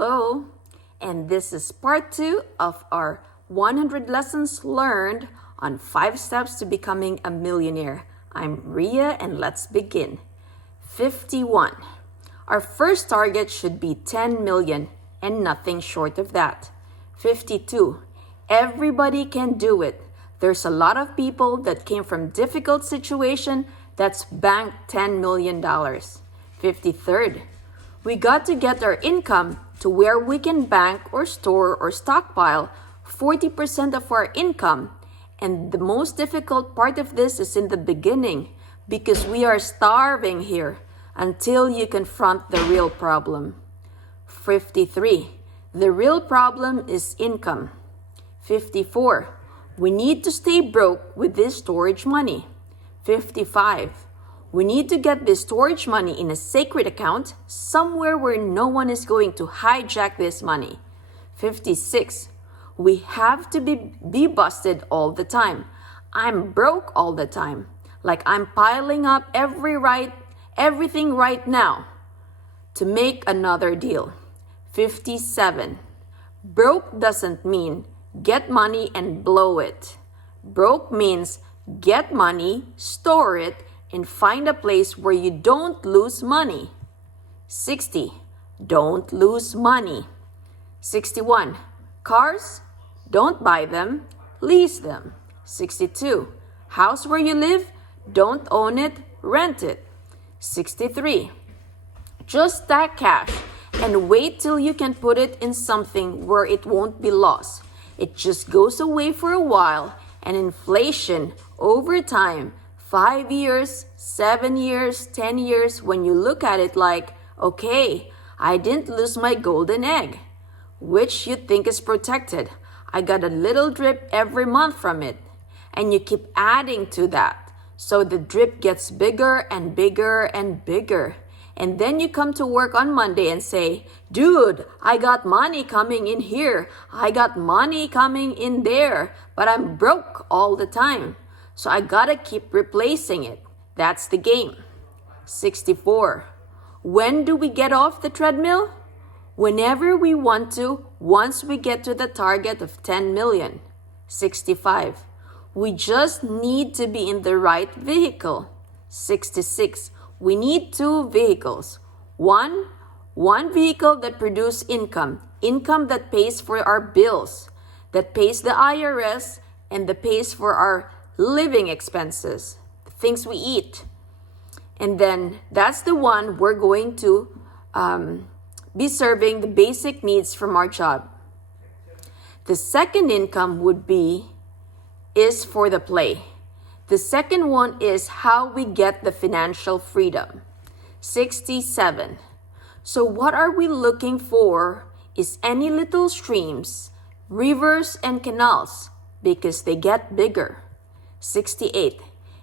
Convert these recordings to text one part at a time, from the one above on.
Hello, and this is part 2 of our 100 lessons learned on 5 steps to becoming a millionaire. I'm Ria, and let's begin. 51. Our first target should be 10 million and nothing short of that. 52. Everybody can do it. There's a lot of people that came from difficult situation that's banked $10 million. 53rd. We got to get our income to where we can bank or store or stockpile 40% of our income. And the most difficult part of this is in the beginning because we are starving here until you confront the real problem. 53. The real problem is income. 54. We need to stay broke with this storage money. 55. We need to get this storage money in a sacred account somewhere where no one is going to hijack this money. 56. We have to be busted all the time. I'm broke all the time. Like I'm piling up everything right now to make another deal. 57. Broke doesn't mean get money and blow it. Broke means get money, store it, and find a place where you don't lose money. 60. Don't lose money. 61. Cars? Don't buy them, lease them. 62. House where you live? Don't own it, rent it. 63. Just stack cash and wait till you can put it in something where it won't be lost. It just goes away for a while, and inflation over time, 5 years, 7 years, 10 years, when you look at it like, okay, I didn't lose my golden egg, which you think is protected. I got a little drip every month from it. And you keep adding to that. So the drip gets bigger and bigger and bigger. And then you come to work on Monday and say, dude, I got money coming in here. I got money coming in there, but I'm broke all the time. So I gotta keep replacing it. That's the game. 64. When do we get off the treadmill? Whenever we want to, once we get to the target of 10 million. 65. We just need to be in the right vehicle. 66. We need 2 vehicles. One vehicle that produces income that pays for our bills, that pays the IRS, and that pays for our living expenses, the things we eat. And then that's the one we're going to be serving the basic needs from our job. The second income is for the play. The second one is how we get the financial freedom. 67. So what are we looking for is any little streams, rivers, and canals because they get bigger. 68.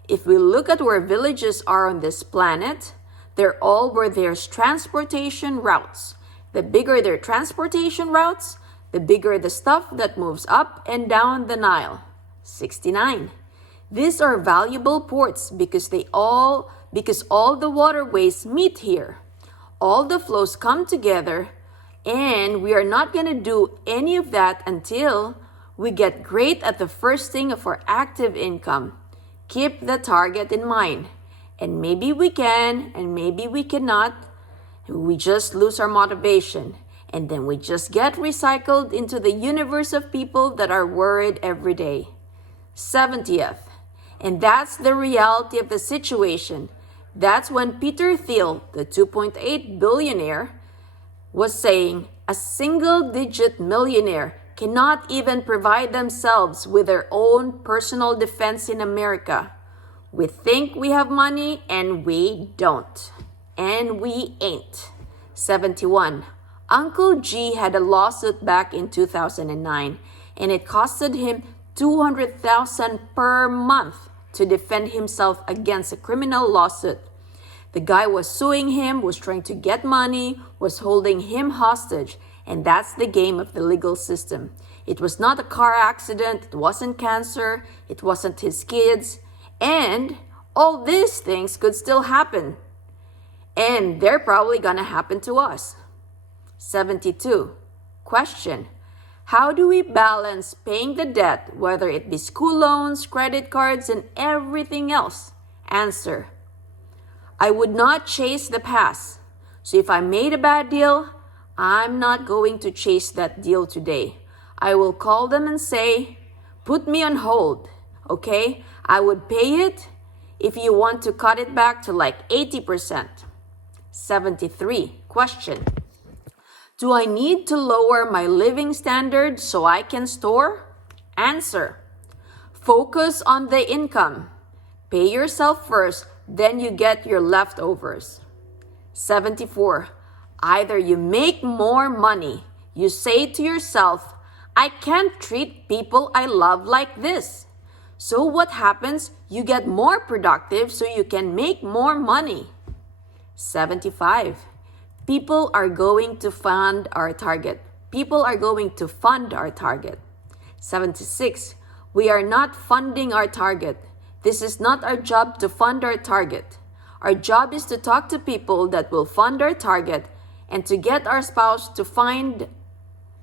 If we look at where villages are on this planet, they're all where there's transportation routes. The bigger their transportation routes, the bigger the stuff that moves up and down the Nile. 69. These are valuable ports because all the waterways meet here. All the flows come together, and we are not going to do any of that until we get great at the first thing of our active income. Keep the target in mind. And maybe we can, and maybe we cannot. We just lose our motivation. And then we just get recycled into the universe of people that are worried every day. 70th. And that's the reality of the situation. That's when Peter Thiel, the 2.8 billionaire, was saying a single-digit millionaire cannot even provide themselves with their own personal defense in America. We think we have money and we don't. And we ain't. 71. Uncle G had a lawsuit back in 2009 and it costed him $200,000 per month to defend himself against a criminal lawsuit. The guy was suing him, was trying to get money, was holding him hostage. And that's the game of the legal system. It was not a car accident. It wasn't cancer. It wasn't his kids. And all these things could still happen. And they're probably going to happen to us. 72. Question. How do we balance paying the debt, whether it be school loans, credit cards, and everything else? Answer. I would not chase the past. So if I made a bad deal, I'm not going to chase that deal today. I will call them and say, put me on hold, okay? I would pay it if you want to cut it back to like 80%. 73. Question. Do I need to lower my living standards so I can store? Answer. Focus on the income. Pay yourself first, then you get your leftovers. 74. Either you make more money, you say to yourself, I can't treat people I love like this. So what happens? You get more productive so you can make more money. 75. People are going to fund our target. People are going to fund our target. 76. We are not funding our target. This is not our job to fund our target. Our job is to talk to people that will fund our target and to get our spouse to fund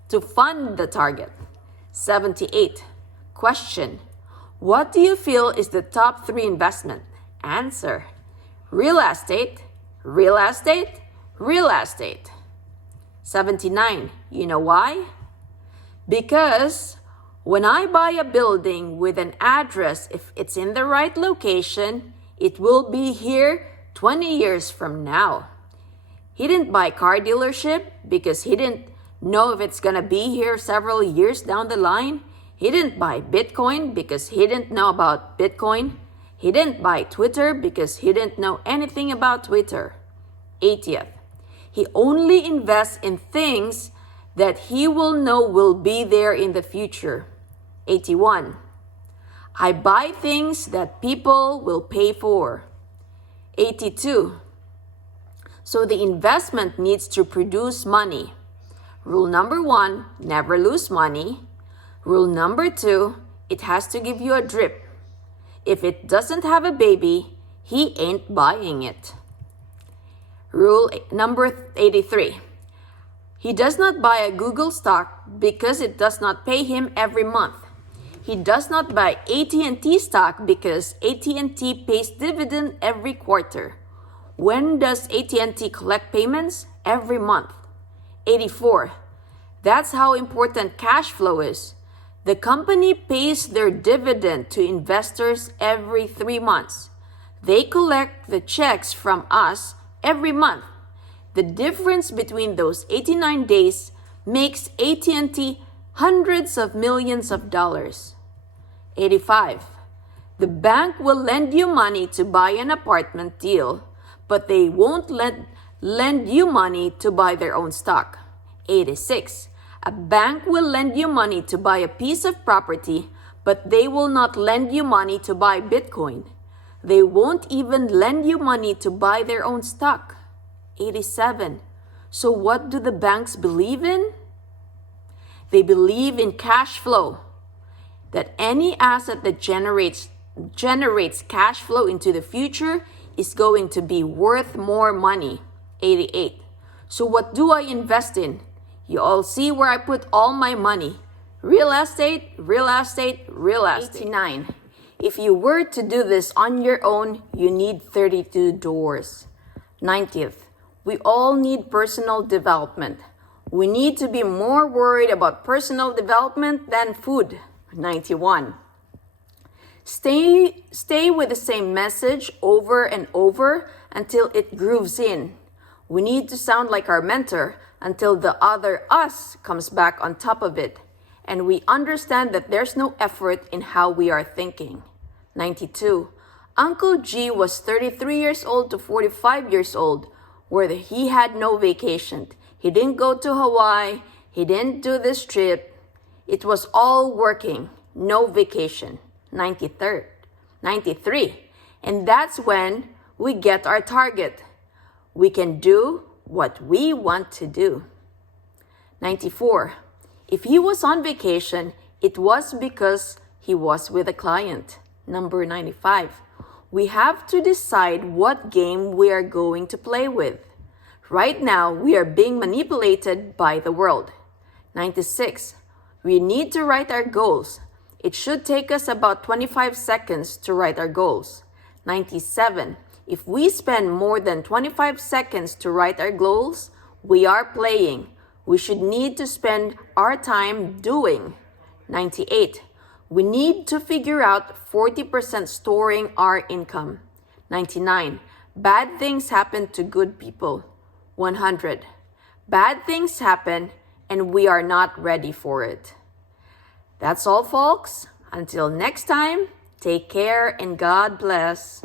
the target. 78. Question. What do you feel is the top 3 investment? Answer. Real estate, real estate, real estate. 79. You know why? Because when I buy a building with an address, if it's in the right location, it will be here 20 years from now. He didn't buy a car dealership because he didn't know if it's going to be here several years down the line. He didn't buy Bitcoin because he didn't know about Bitcoin. He didn't buy Twitter because he didn't know anything about Twitter. 80th. He only invests in things that he will know will be there in the future. 81. I buy things that people will pay for. 82. So the investment needs to produce money. Rule number 1, never lose money. Rule number 2, it has to give you a drip. If it doesn't have a baby, he ain't buying it. Rule number 83. He does not buy a Google stock because it does not pay him every month. He does not buy AT&T stock because AT&T pays dividend every quarter. When does AT&T collect payments? Every month. 84. That's how important cash flow is. The company pays their dividend to investors every 3 months. They collect the checks from us every month. The difference between those 89 days makes AT&T hundreds of millions of dollars. 85. The bank will lend you money to buy an apartment deal, but they won't lend you money to buy their own stock. 86. A bank will lend you money to buy a piece of property, but they will not lend you money to buy Bitcoin. They won't even lend you money to buy their own stock. 87. So what do the banks believe in? They believe in cash flow. That any asset that generates cash flow into the future is going to be worth more money. 88. So what do I invest in? You all see where I put all my money. Real estate, real estate, real estate. 89. If you were to do this on your own, you need 32 doors. 90th. We all need personal development. We need to be more worried about personal development than food. 91. Stay with the same message over and over until it grooves in. We need to sound like our mentor until the other us comes back on top of it, and we understand that there's no effort in how we are thinking. 92. Uncle G was 33 years old to 45 years old, where he had no vacation. He didn't go to Hawaii. He didn't do this trip. It was all working, no vacation. 93. And that's when we get our target. We can do what we want to do. 94. If he was on vacation, it was because he was with a client. Number 95. We have to decide what game we are going to play with. Right now, we are being manipulated by the world. 96. We need to write our goals. It should take us about 25 seconds to write our goals. 97. If we spend more than 25 seconds to write our goals, we are playing. We should need to spend our time doing. 98. We need to figure out 40% storing our income. 99. Bad things happen to good people. 100. Bad things happen and we are not ready for it. That's all, folks. Until next time, take care and God bless.